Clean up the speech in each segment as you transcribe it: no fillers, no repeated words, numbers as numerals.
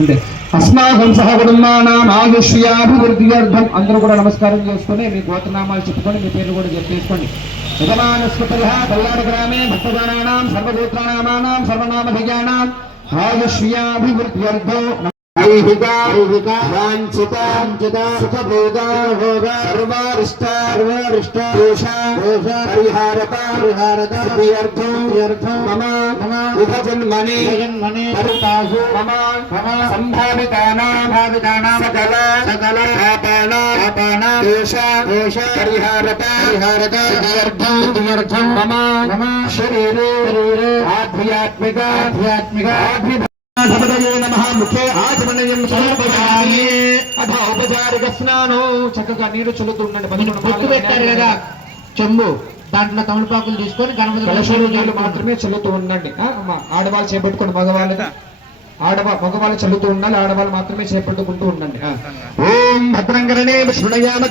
అంటే అస్మాకం సహ కుటుంబానాం ఆయుష్యాభివృద్ధ్యర్థం అందరూ కూడా నమస్కారం చేసుకుని మీ గోత్రనామాలు చెప్పుకొని మీ పేర్లు కూడా చెప్పేసుకోండి. యజమానస్పతిః కళ్యాణ గ్రామే భక్తజనానాం సర్వగోత్రానామానాం సర్వనామధియానాం ఆయుష్యాభివృద్ధ్యర్థం ముఖ్య ఆచమనయం సమర్పయామి. అథ ఔపచారిక స్నానం. చక్కగా నీరు చల్లుతూ ఉండండి. పొట్టు పెట్టారు కదా చెంబు, దాంట్లో తమలపాకులు తీసుకొని గణపతి మాత్రమే చల్లుతూ ఉండండి. ఆడవాళ్ళు చేపట్టుకుని మగవాళ్ళు చల్లుతూ ఉండాలి, ఆడవాళ్ళు మాత్రమే చేపట్టుకుంటూ ఉండండి. ఓం భద్రంకరణే శృణయామ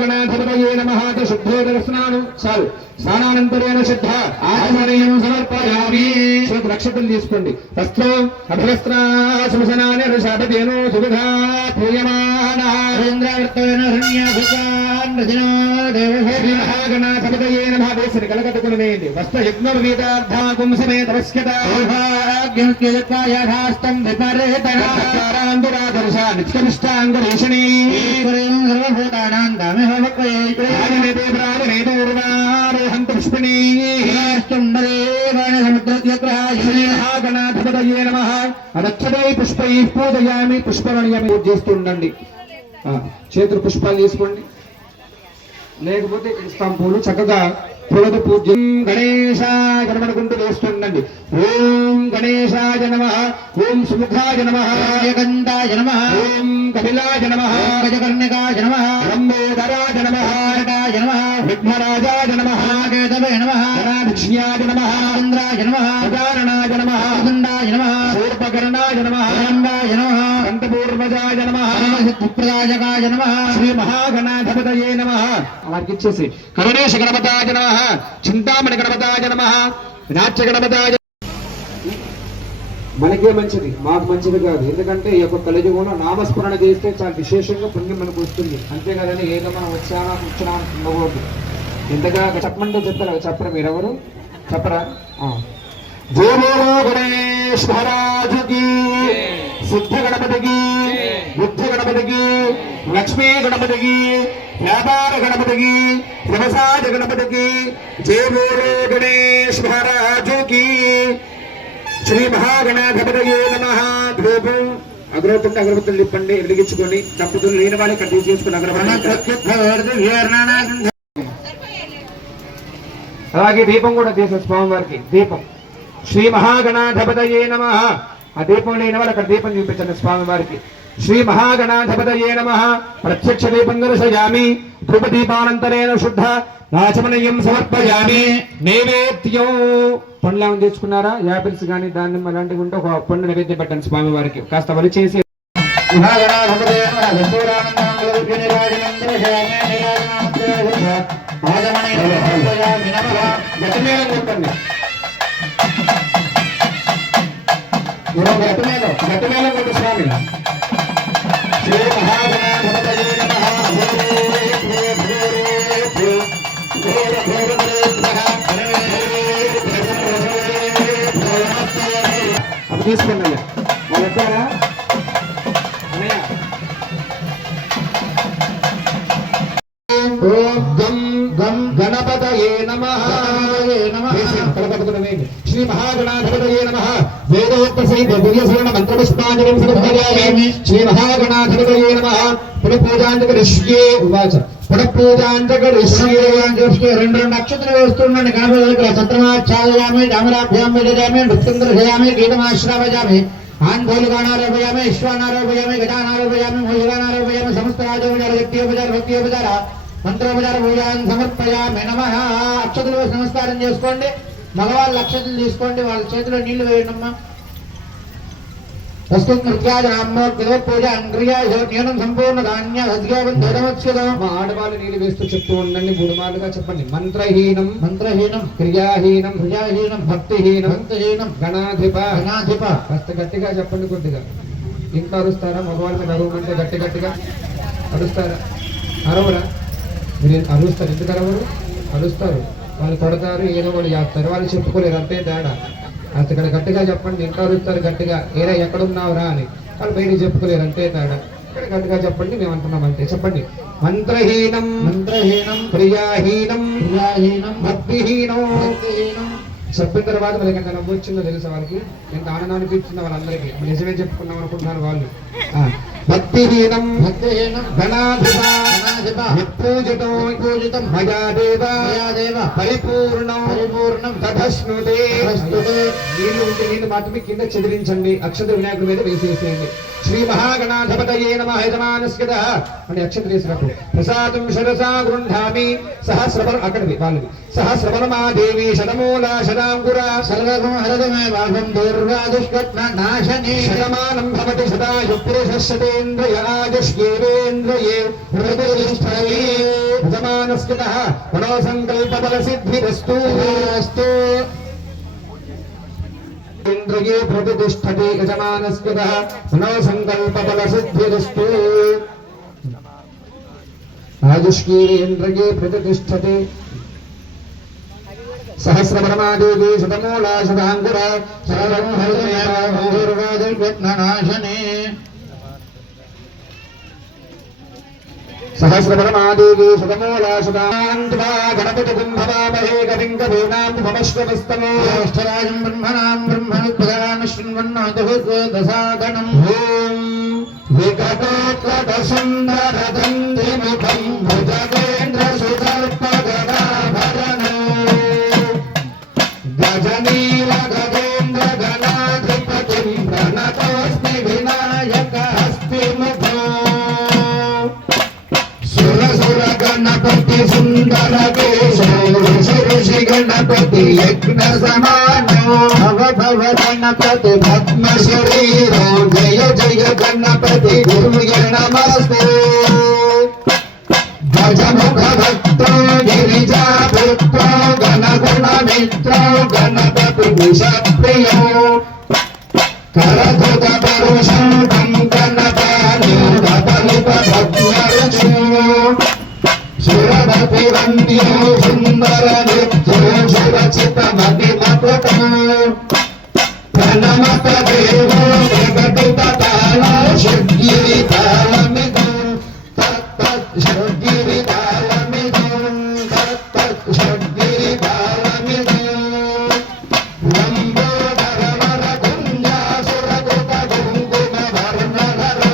గణాధిపతయే నమః. శుద్ధోదరస్నానం చాలు. స్నానానంతరేణ శుద్ధ ఆచమనీయం సమర్పయామి. నక్షత్రం తీసుకోండి. వస్త్రం అభవస్త్రాశమసనాని ఋషభతేనో సువిధా గణాధిపతయే నమః. వేసరి కలకట్టుకుని వేయండి. వస్త్రయజ్ఞోపవీతార్థాకుం సమేత వస్యతాస్తం విపరేతరాంతురాదర్శ నిత్యనిష్టాంగరేషణీ సర్వభూతానాం గణాధిపతయే నమః. అదక్షతై పుష్పై పూజయామి. పుష్పమణియామి చేస్తూ ఉండండి. చేతులు పుష్పాలు తీసుకోండి, లేకపోతే ఇస్తాం పూలు. చక్కగా పూలతో పూజ. గణేశాయ నమనుకుంటూ వేస్తుండండి. ఓం గణేశాయ నమః. ఓం సుముఖాయ నమః. గంధాయ నమః. ఓం కపిలాయ నమః. గజకర్ణికాయ నమః. లంబోదరాయ నమః. నమః. విఘ్నరాజాయ నమః. కేతవే నమః. గణాధ్యక్షాయ నమః. ఇంద్రాయ నమః. గజాననాయ నమః. కుండాయ నమః. శూర్పకర్ణాయ నమః. రంగాయ నమః. కంఠపూర్వజాయ నమః. సిద్ధిప్రదాయకాయ నమః. శ్రీ మహాగణాధిపతయే నమః. వారికి ఇచ్చేసి కరుణేశ గణపతాయ నమః. చింతామణి గణపతాయ నమః. నాట్య గణపతాయ. మనకే మంచిది, మాకు మంచిది కాదు. ఎందుకంటే ఈ యొక్క కలియుగంలో నామస్మరణ చేస్తే చాలా విశేషంగా పుణ్యం మనకు వస్తుంది. అంతేకాదని ఏదో మనం వచ్చామా ఉండకూడదు. ఎంతగా చెప్పమంటే చెప్తారా? చెప్పరా? మీరెవరు చెప్పరా? జయ బోలో గణేష్ మహారాజుకి, సిద్ధ గణపతికి, బుద్ధ గణపతికి, లక్ష్మీ గణపతికి, వ్యాపార గణపతికి, వ్యవసాయ గణపతికి. జయ బోలో గణేష్ మహారాజుకి. శ్రీ మహాగణాధిపతయే నమః. ధూపం అగ్రవత్తుంటే అగరబత్తులు తిప్పండి, వెలిగించుకొని. తప్పుతులు లేని వాళ్ళకి కట్టి చేసుకుని అలాగే దీపం కూడా తీసే స్వామివారికి దీపం. శ్రీ మహాగణాధిపతయే నమః. ఆ దీపం లేని వాళ్ళు అక్కడ దీపం చూపించండి స్వామివారికి. శ్రీ మహాగణాధిపతయే నమః. ప్రత్యక్ష దీపం దర్శయామి. ధూపదీపానంతరేణ శుద్ధ నాచమనీయం సమర్పయామి. నైవేద్యం పండ్లు తెచ్చుకున్నారా? యాపిల్స్ కానీ దానిమ్మ అలాంటివి ఉంటే ఒక పండు నైవేద్యం పెట్టండి స్వామి వారికి. కాస్త వలి చేసి చెప్పండి. గట్టమేళం కొట్టు స్వామి. శ్రీ మహాగణాధిపతయే నమః. అది తీసుకోండి అయ్యా. వాళ్ళు ఎట్టారా అన్నయ్య? గణపతయే నమః. శ్రీ మహాగణాధిపతయే నమః. వేదోక్త సహిత దివ్యశరణ మంత్రపుష్పాంజలిం సమర్పయామి. శ్రీ మహాగణాధిపతయే నమః. పునఃపూజాంజలిష్యే ఉవాచ. పునఃపూజాంజలిష్యే. రెండు నక్షత్రాలు వేస్తుండండి. గణపతి దగ్గర. చంద్రమాఛాదయామి, రామరాభ్యాం విజయామి, నృత్యం దర్శయామి, గీతమాశ్రావయామి. आंदोलनारोपयामि विश्वानारोपयामि गजानारोपयामि मूषिकानारोपयामि समस्तराजोपचार शक्तियोपचार भक्तियोपचार మంత్రోపచార పూజాన్ని సమర్పయామి నమః. అక్షతలు వేసి నమస్కారం చేసుకోండి. మగవాళ్ళు అక్షతలు తీసుకోండి, వాళ్ళ చేతిలో నీళ్లు వేయండమ్మా. ప్రస్తుత నృత్యాజనామ్మో పూజ అంగ్రియా న్యూనం సంపూర్ణ ధాన్య సద్యోగం. మా ఆడవాళ్ళు నీళ్ళు వేస్తూ చెప్తూ ఉండండి. 3 మార్లుగా చెప్పండి. మంత్రహీనం మంత్రహీనం క్రియాహీనం క్రియాహీనం భక్తిహీనం భక్తిహీనం గణాధిప గణాధిప. కాస్త గట్టిగా చెప్పండి. కొద్దిగా ఇంట్లో అరుస్తారా? మగవాళ్ళ మీద అరవమంటే గట్టిగా అరుస్తారా? అరవరా? మీరు అరుస్తారు. ఎందుకు అరవరు? అరుస్తారు. వాళ్ళు కొడతారు, ఏదో వాళ్ళు చేస్తారు. వాళ్ళు చెప్పుకోలేరు, అంతే తేడా. అక్కడ గట్టిగా చెప్పండి. ఇంట్లో అరుస్తారు గట్టిగా, ఏరా ఎక్కడున్నావురా అని. వాళ్ళు బయటికి చెప్పుకోలేరు, అంతే తేడా. ఇక్కడ గట్టిగా చెప్పండి. మేము అంటున్నాం అంతే. చెప్పండి. మంత్రహీనం మంత్రహీనం క్రియాహీనం క్రియాహీనం భక్తిహీనం. భక్తిహీనం. చెప్పిన తర్వాత మనకి ఎంత నవ్వు వచ్చిందో తెలుసా వాళ్ళకి? ఎంత ఆనందం అనిపించిందో వాళ్ళందరికీ. నిజమే చెప్పుకున్నాం అనుకుంటున్నారు వాళ్ళు. భక్తిహీనం భక్తిహీనం గణాధిప గణాధిప పూజితం పూజితం మయాదేవ మయాదేవ పరిపూర్ణం పరిపూర్ణం తదస్నుతే. తదస్నుతే. నీళ్ళు ఉంటే నీళ్ళు మాత్రమే కింద చెదిరించండి. అక్షత వినాయకుడి మీద వేసేసేయండి. శ్రీ మహాగణాధిపతయే నమః యజమానస్యః అని అక్షత వేసినప్పుడు ప్రసాదం శరసా గృహామి సహస్రవరం అక్కడిది వాళ్ళది. సహస్రవరమాదేవి శతమూల శతాంకుర సర్వగం హరదమే వాహం దుర్వాదుష్కట్న నాశనే. శతమానం భవతి శతాయు పురుషస్యేంద్రయాజుష్యేంద్రయే హృదయస్థయే యజమానస్యః మనో సంకల్పబల సిద్ధిరస్తు. ఇంద్రియే ప్రతిష్టతి యజమానస్యః మనో సంకల్పబల సిద్ధిరస్తు. ఆయుష్యేంద్రియే ప్రతిష్టతి. సహస్రవరమాదేవి శతమూలా శతాంకుర సర్వం నాశనే. సహస్రవరమాదేవి శతమూలా శతాంకురా గణపతి కుంభవామహే కవిం కవీనాం ఉపమశ్రవస్తమో జ్యేష్ఠరాజం బ్రహ్మణాం బ్రహ్మణుద్భగాన్ శృణ్వన్నోతుః దశాగణం. ఓం వికటోత్కట సుందరదండిముఖం భుజగేంద్ర సుదర్పగణాభరణం గజనీల గజేంద్ర గణాధిపతిం ప్రణతోస్మి వినాయక హస్తిముఖం. సుర గణపతి సుందర కేశో ఋషి గణపతి యజ్ఞ సమానో భవ గణపతి పద్మ శరీరో జయ జయ గణపతి గురుయ నమస్తే. గజముఖ భక్తో గిరిజా పుత్రో గణగుణ మిత్రో గణపతి విషప్రియో కరధుత పరుషం కంకణపాణి గణపతిప భద్రచో సురభతి వంద్యో సుందర నిత్యో సురచిత మతిమతుతో ప్రణమత దేవో ప్రకటిత తాళో షడ్గిరి తాళమిదో తత్తత్ షడ్గిరి తాళమిదో తత్తత్ షడ్గిరి తాళమిదో. లంబోదర వర కుంజాసురకృత కుంకుమ వర్ణధరో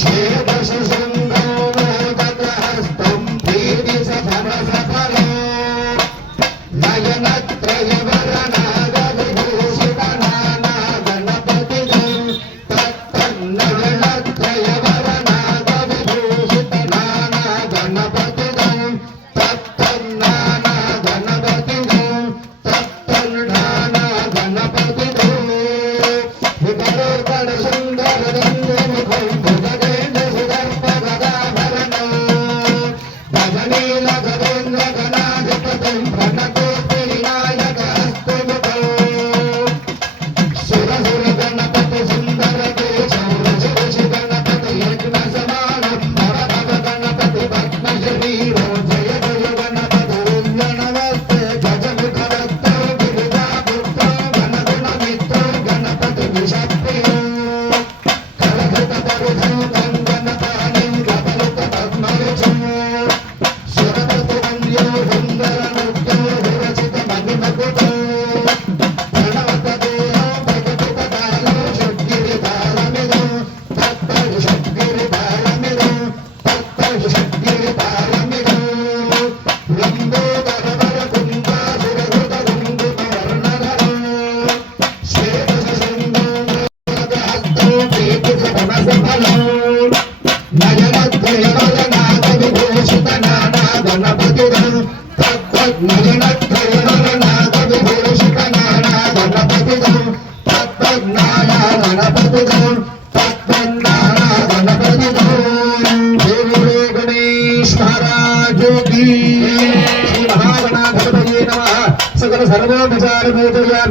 శేష శృంగో మోదకహస్తం ప్రీతి సఫలసఫలో నయనత్రయవరనాగవిభూషిత నానా గణపతిజం తత్తన్నగణత్రయవరనాగవిభూషిత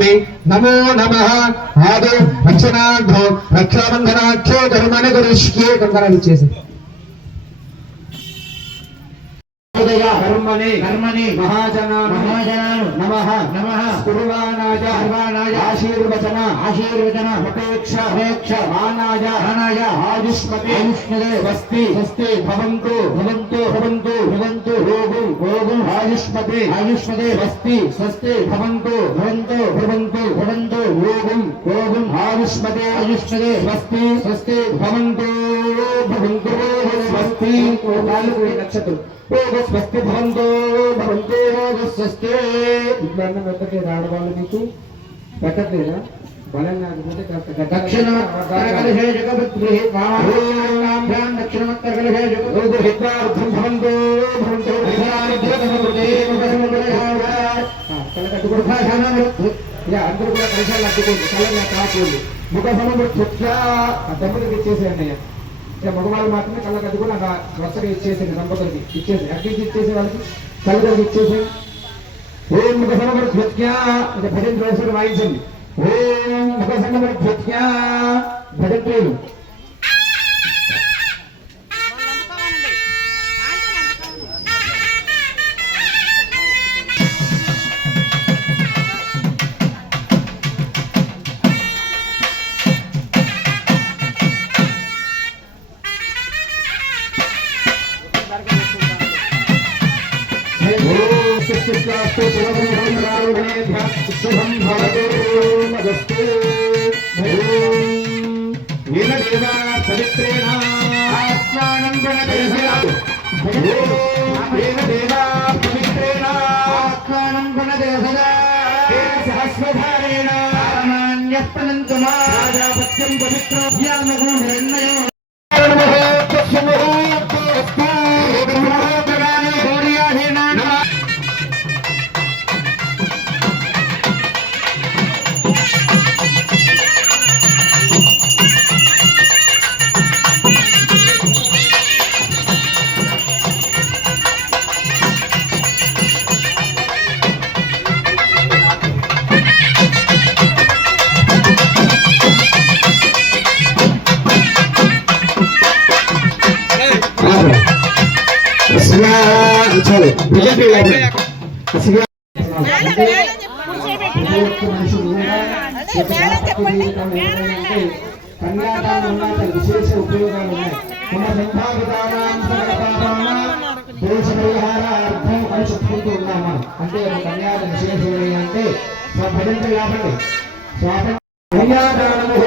సమర్పయామి నమో నమః ఆదో రక్షణార్థో రక్షాబంధనాఖ్యో కర్మని కరిష్యే కంకణాలు ఇచ్చేసి కర్మణి కర్మణి మహాజనాను నమః కుర్వాణాయ ఆశీర్వచన అపేక్ష మానాయ ఆయుష్మతే స్వస్తి భవంతు రోగం ఆయుష్మతే స్వస్తి భవంతు రోగం ఆయుష్మతే స్వస్తి భవంతు స్వస్తి నక్షత్రం స్వస్తి భవంతో స్వస్తి ఇట్లన్నా పెట్టట్లేదు ఆడవాళ్ళు మీకు పెట్టట్లేదా బలం లేకపోతే అందరూ కూడా కలిసాలు అడ్డుకోండి కళ్ళ కాకూడదు ముఖ సమృద్ధి తమ్ముడికి ఇచ్చేసేయండి ఇక మగవాళ్ళు మాత్రమే కళ్ళకి అడ్డుకొని అలా వరుసగా ఇచ్చేసేయండి దంపతులకి ఇచ్చేసి అగ్నికి ఇచ్చేసే వాళ్ళకి కళ్ళకి ఇచ్చేసి ఓం ముఖ సమృద్ధ్యా ఇక భజన రోజులు వాయించండి ఓం ముఖ సమృద్ధ్యా భజన శుభం భవతు మదస్తు ఏన దేవా పవిత్రేణ ఆత్మానం సహస్రధారేణ రాజాపత్యం పవిత్రోద్యానగుణ్యయం కన్యాదానం విశేష ఉపయోగాలు ఉన్నాయి దోష పరిహారార్థం అని చెప్పుకుంటూ ఉన్నామా అంటే కన్యాదాన విశేషం అంటే భజంత యాభండి కన్యాదానము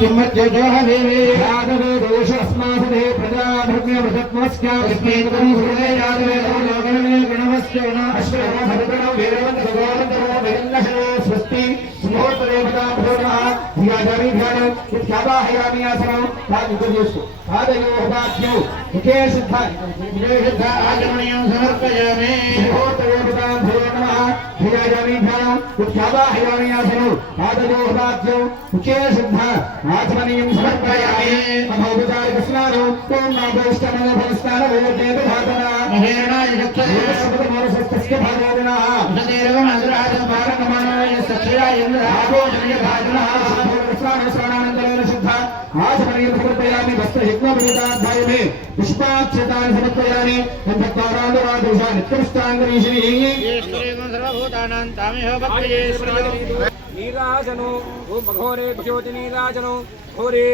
किमर्जोह देवे यादवे दोष अस्मासुरे प्रजाभृग्यवृषत्मस्यास्मै यादवे लोकने गणवस्य अश्वभद्रणो वीरवन्तगोरन्तरो विरन्नशो स्वस्ति स्मोत्तरेवतां भूर्मः धियाजामिभ्यानो इत्यावाहयामि आसनं ताजुगुजेषु पादयोः पाद्यौ मुखे शुद्ध आचमनीयं समर्पयामि स्मोत्तरेवतां भूर्मः धियाजामिभ्यानो इत्यावाहयामि आसनं पादयोः पाद्यौ मुखे शुद्ध आचमनीयं समर्पयामि अभौपचारिकस्नानो ओं नागोष्ठमनफलस्नानवोदेवधातना महेरणाय दक्षस्य भागोदिनः सदेवमन्द्राजमारणमानाय सक्षयाय इन्द्रागोजनय भाजनः स्नानानन्तरेण शुद्ध आचमनीयं समर्पयामि वस्त्रहित्वभूताध्यायमे पुष्पाक्षतानि समर्पयामि गन्धत्वारान्दरादोषा नित्यपुष्टाङ्गरीशिनिः सर्वभूतानां तामेव भक्तये नीराजनो ओम घोरे ज्योति नीराजनो घोरे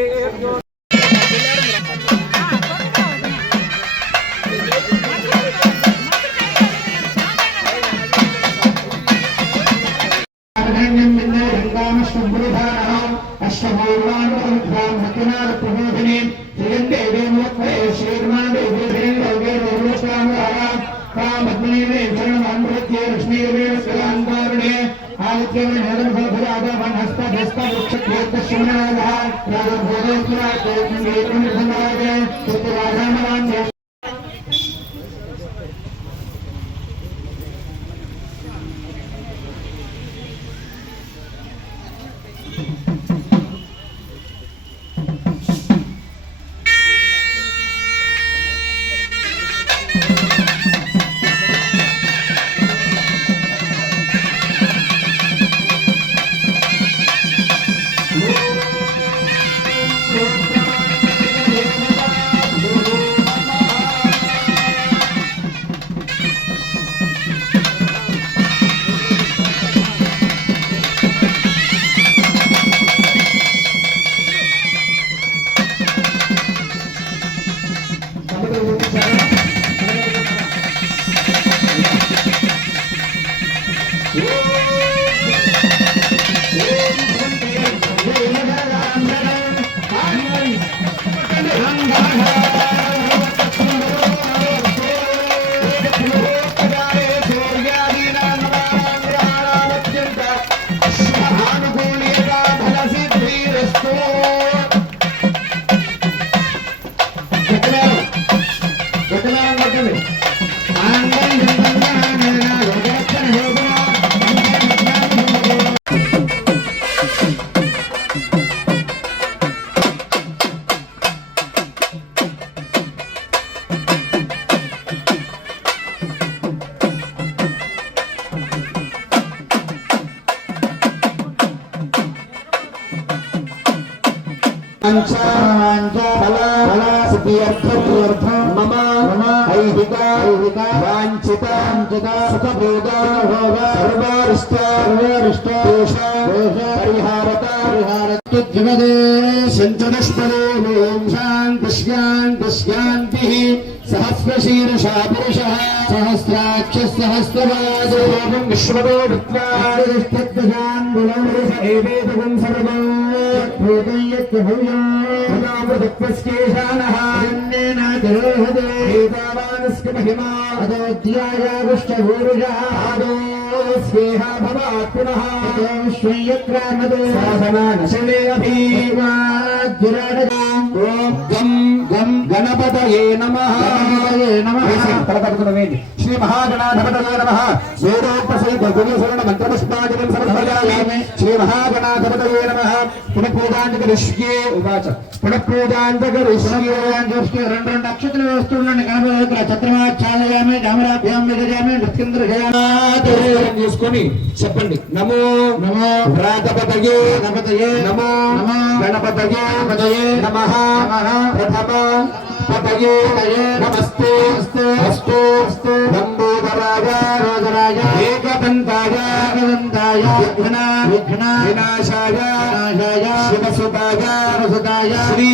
मम ऐहिका वाञ्छिता सुखभोगा सर्वारिष्ट परिहारता सञ्चदुष्पदे ॐ शान्तिः सहस्रशीर्षा पुरुषः सहस्राक्षः सहस्रपादो विश्वतो विद्वान् सर्वं भूतं यत् भूयामृतत्वस्केशानः जन्नेन तिरोहदे एतावानस्य महिमा अदोऽध्यायागुष्ठभूरुषः आदोस्वेहा भवात् पुनः विश्वयक्रामदो साधनानशने अभीवाद्विराडगाम् ॐ गं गणपतये नमः श्री महागणाधिपतये नमः वेदोक्तसहित गुरुशरण मंत्रपुष्पाञ्जलिं समर्पयामि श्री महागणाधिपतये नमः पुनఃपूजाञ्जलिष्ये उवाच पुनःपूजाञ्जलिष्ये రెండు నక్షత్ర వస్తువులను గణపతి ఛత్రమాఛాదయామి రామరాభ్యాం విజయామి నృత్యంద్రజయామి చేసుకొని చెప్పండి నమో నమో గణపతయే నమో నమో గణపతయే నమః ప్రథమ పతయే నమస్తే అస్తు లంబోదరాయ ఏకదంతాయ విఘ్న వినాశాయ శివసుతాయ శ్రీ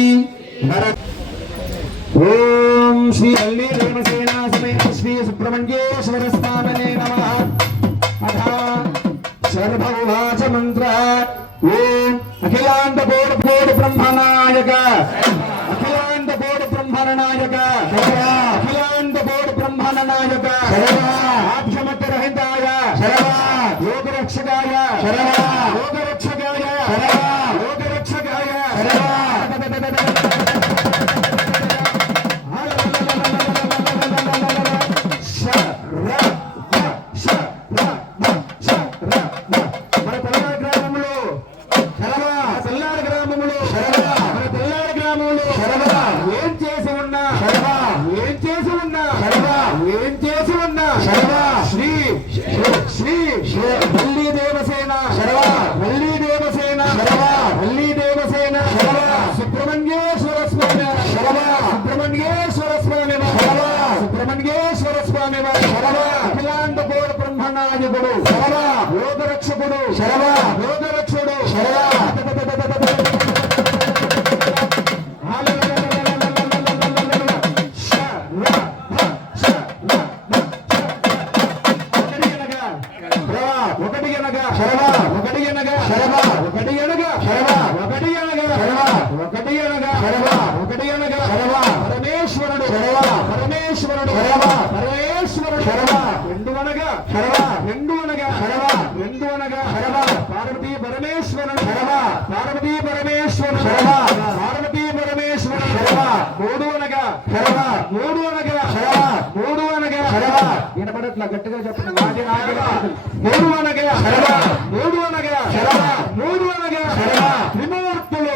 ఓం శ్రీ వల్లీ రేమసేనా సమేత శ్రీ సుబ్రహ్మణ్యేశ్వర స్వామినే నమః అథ శర్భవాచ మంత్ర ఓం అఖిలాండ కోటి బ్రహ్మ గణనాయక ఆభ్యమతరహితాయ లోకరక్షకాయ లోకరక్షకాయ లోకరక్షకాయ మన తెల్లారి గ్రామంలో తెల్లారి గ్రామంలో మన తెల్లారి గ్రామంలో ఏం చేసి ఉన్నా ఏం చేసి ఉన్నా ఏం చేసి ఉన్నా శ్రీ శ్రీ వల్లీ దేవసేన వల్లీ దేవసేన వల్లీ దేవసేన సుబ్రహ్మణ్యేశ్వర స్వామి సుబ్రహ్మణ్యేశ్వర స్వామి సుబ్రహ్మణ్యేశ్వర స్వామి అఖిలాండ కోర బ్రహ్మనాయకుడు యోగరక్షకుడు యోగరక్షుడు పరమేశ్వరుడు పరమేశ్వరుడు పరమేశ్వరుడు రెండు అనగా పార్వతీ పరమేశ్వరుడు పార్వతీ పరమేశ్వరుడు పార్వతీ పరమేశ్వరుడు మూడు అనగా వినపడట్లా గట్టిగా చెప్పండి మూడు అనగా త్రిమూర్తులు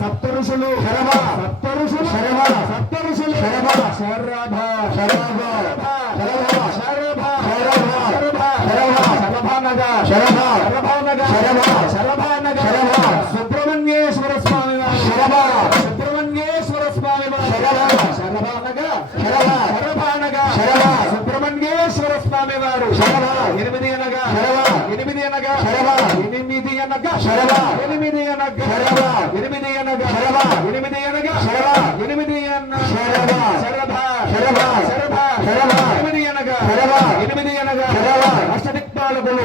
సప్తఋషులు సుబ్రహ్మణ్యేశ్వర స్వామి సుబ్రహ్మణ్యేశ్వర స్వామి సుబ్రహ్మణ్యేశ్వర స్వామి వారు 8 అనగా 8 అనగా 8 అనగా 8 అనగా 8 అనగా 8 అనగా 8 అనగా అష్టదిక్పాలకులు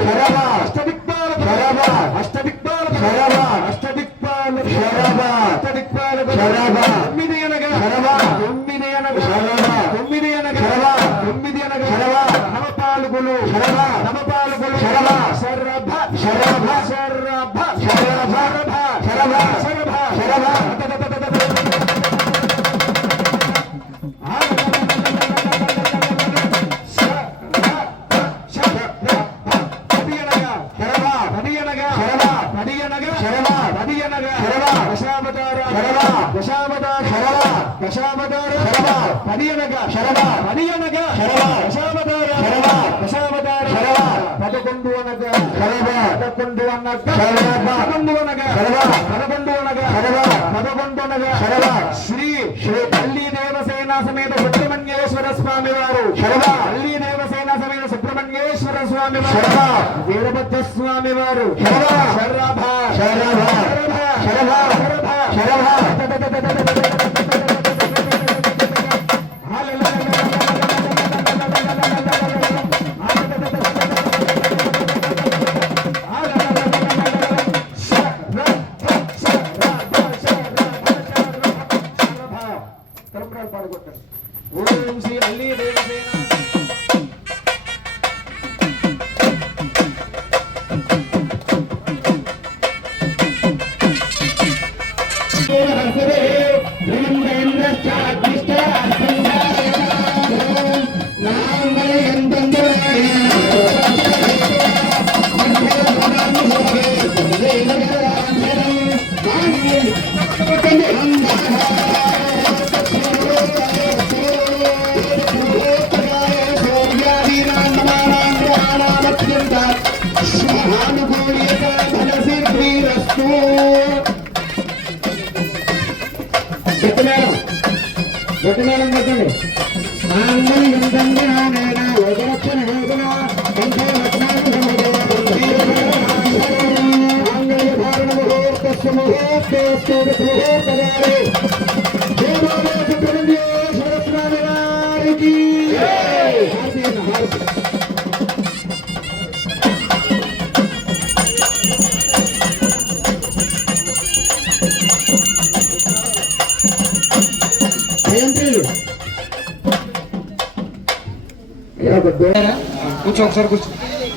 నవపాలకులు శ్రీ శ్రీ వల్లీ దేవసేన సమేత సుబ్రహ్మణ్యేశ్వర స్వామి వారు వల్లీ దేవసేన సమేత సుబ్రహ్మణ్యేశ్వర స్వామి వారు వీరభద్ర స్వామి వారు కొట్టండి. ఓం శ్రీ అల్లి దేవసేన కూర్చో ఒకసారి కూర్చో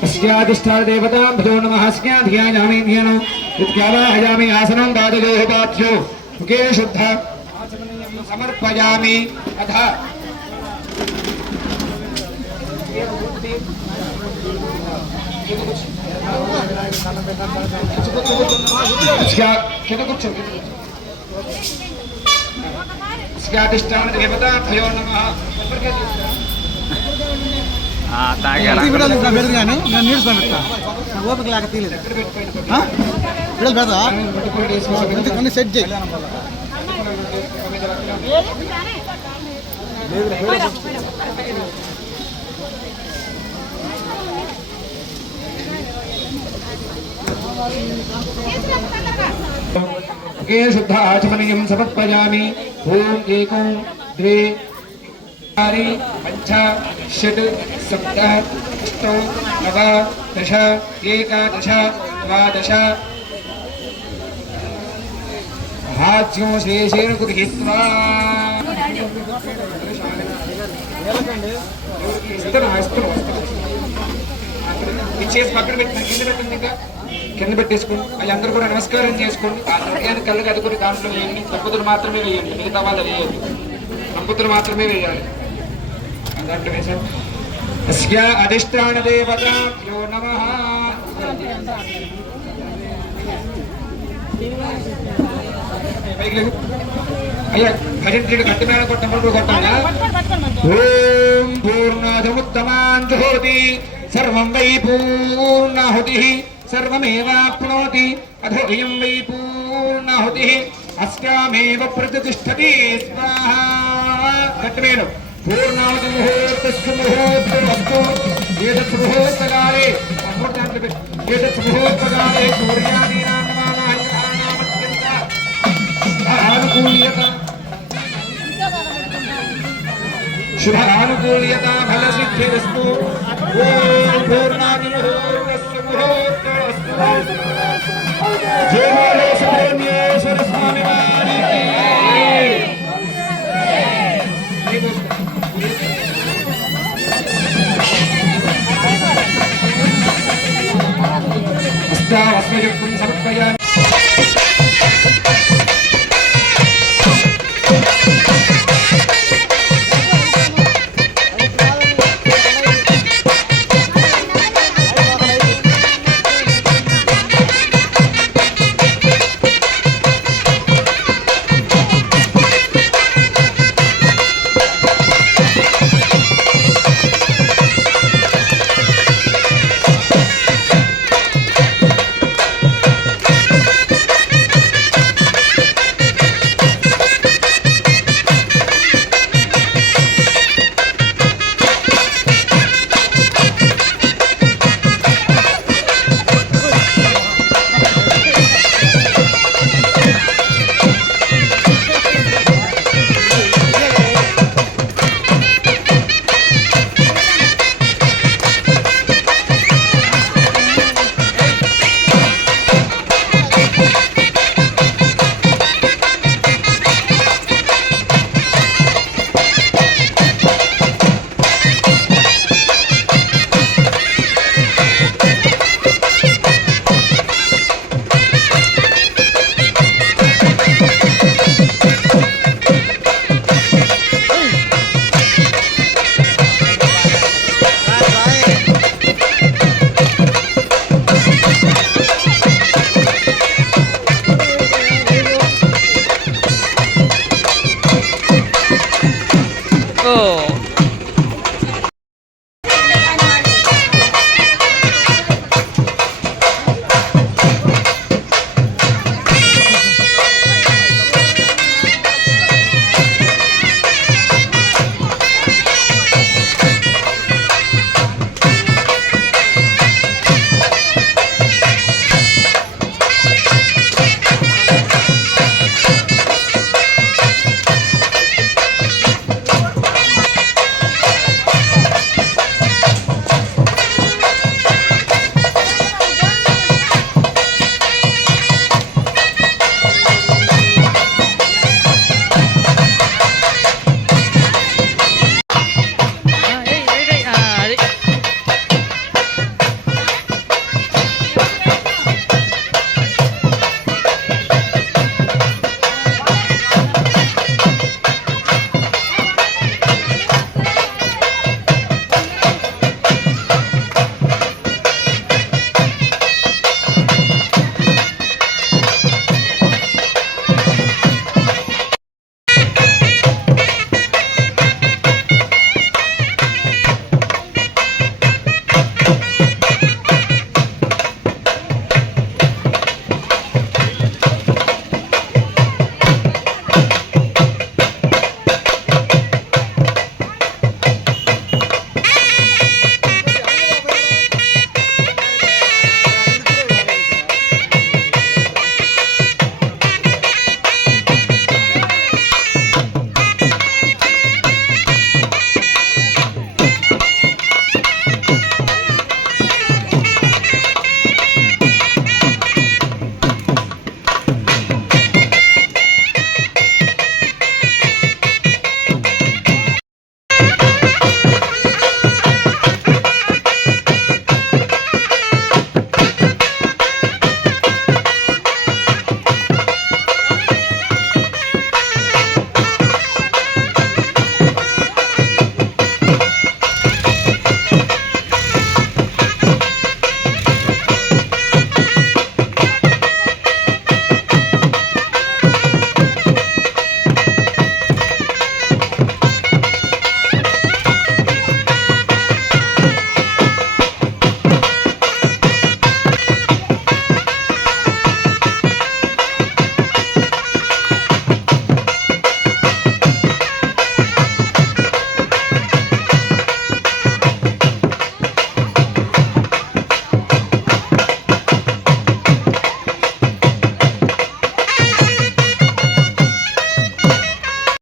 अस्याधिष्ठान देवता भजो नमः अस्या ध्यायामि ध्यानं विद्यावाहयामि आसनं पादयोः पाथ्यो मुखे शुद्ध समर्पयामि अथ अस्याधिष्ठान देवता भजो नमः బిడ్డలు పెడదు కానీ నేను నీడ్స్ పెడతా ఓపిక లేక తీయలేదు బిడ్డలు పెడతా అన్ని సెట్ చేయి शुद्ध आचमनीयं समर्पयामि ओम एकं द्वे पंच षट् सप्त अष्ट नव दश एकादश द्वादश हाज्यों शेषेण कुर्हित्वा ఇచ్చేసి పక్కన పెట్టిన కింద పెట్టండి ఇంకా కింద పెట్టేసుకోండి అవి అందరూ కూడా నమస్కారం చేసుకోండి ఆ హృదయాన్ని కళ్ళకి అదుకుని దాంట్లో వేయండి దంపతులు మాత్రమే వేయండి మిగతా వాళ్ళు వేయండి దంపతులు మాత్రమే వేయాలి దాంట్లో వేసాం అస్య అధిష్టాన దేవతాభ్యో నమః అయ్యా భజంత్రుడు గట్టి మేళ కొట్టండి కొట్టాలా ఓం పూర్ణాదముత్తమాన్ జుహోతి సర్వం వై పూర్ణాహుతి సర్వమేవాప్నోతి అథో ఇయం వై పూర్ణాహుతి అస్యామేవ ప్రతిష్టతి స్వాహా గట్టి మేళం పూర్ణావతి ముహూర్తస్సు ముహూర్తమస్తు ఏతత్ ముహూర్తకాలే ఏతత్ ముహూర్తకాలే సూర్యాదీనాం నమానామత్యంత ఆనుకూల్యత శుభానుకూల్యత ఫలసిద్ధిరస్తు ఓం పూర్ణాది ముహూర్తస్సు ముహూర్తమస్తు జయ బోలో సుబ్రహ్మణ్యేశ్వర స్వామి వారికి అష్టావస్మయుక్తం సమర్పయామి మీకు